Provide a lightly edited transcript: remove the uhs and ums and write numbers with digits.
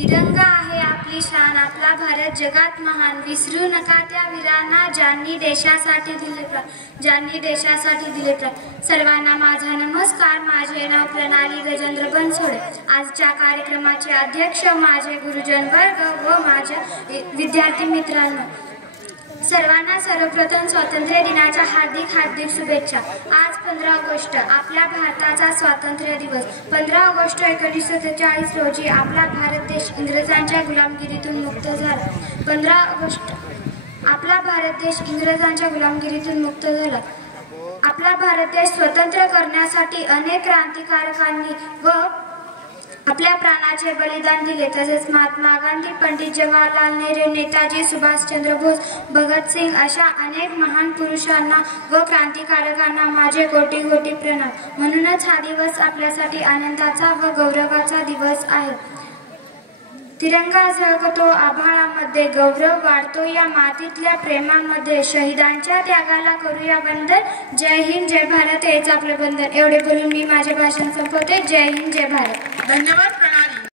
तिरंगा आहे आपली शान, आपला भारत जगात महान. विसरू नका त्या वीरांना ज्यांनी देशासाठी दिले प्राण. सर्वांना माझा नमस्कार. माझे नाव प्रणाली गजेंद्र बनसोडे. आजच्या कार्यक्रमाचे अध्यक्ष माझे गुरुजन वर्ग व माझ्या विद्यार्थी मित्रांनो, सर्वांना सर्वप्रथम स्वातंत्र्य दिनाच्या हार्दिक शुभेच्छा. आज 15 ऑगस्ट आपल्या भारताचा स्वातंत्र्य दिवस. 15 ऑगस्ट 1947 रोजी आपला भारत देश इंग्रजांच्या गुलामगिरीतून मुक्त झाला. 15 ऑगस्ट आपला भारत देश इंग्रजांच्या गुलामगिरीतून मुक्त झाला. आपला भारत देश स्वतंत्र करण्यासाठी अनेक क्रांतिकारकांनी व आपल्या प्राणाचे बलिदान दिले. तसेच महात्मा गांधी, पंडित जवाहरलाल नेहरू, नेताजी सुभाषचंद्र बोस, भगतसिंग अशा अनेक महान पुरुषांना व क्रांतिकारकांना माझे कोटी कोटी प्रणाम. म्हणूनच हा दिवस आपल्यासाठी आनंदाचा व गौरवाचा दिवस आहे. तिरंगा झळकतो आभाळामध्ये, गौरव वाढतो या मातीतल्या प्रेमांमध्ये. शहीदांच्या त्यागाला करूया वंदन. जय हिंद, जय भारत हेच आपले बंधन. एवढे बोलून मी माझे भाषण संपवते. जय हिंद, जय भारत. धन्यवाद.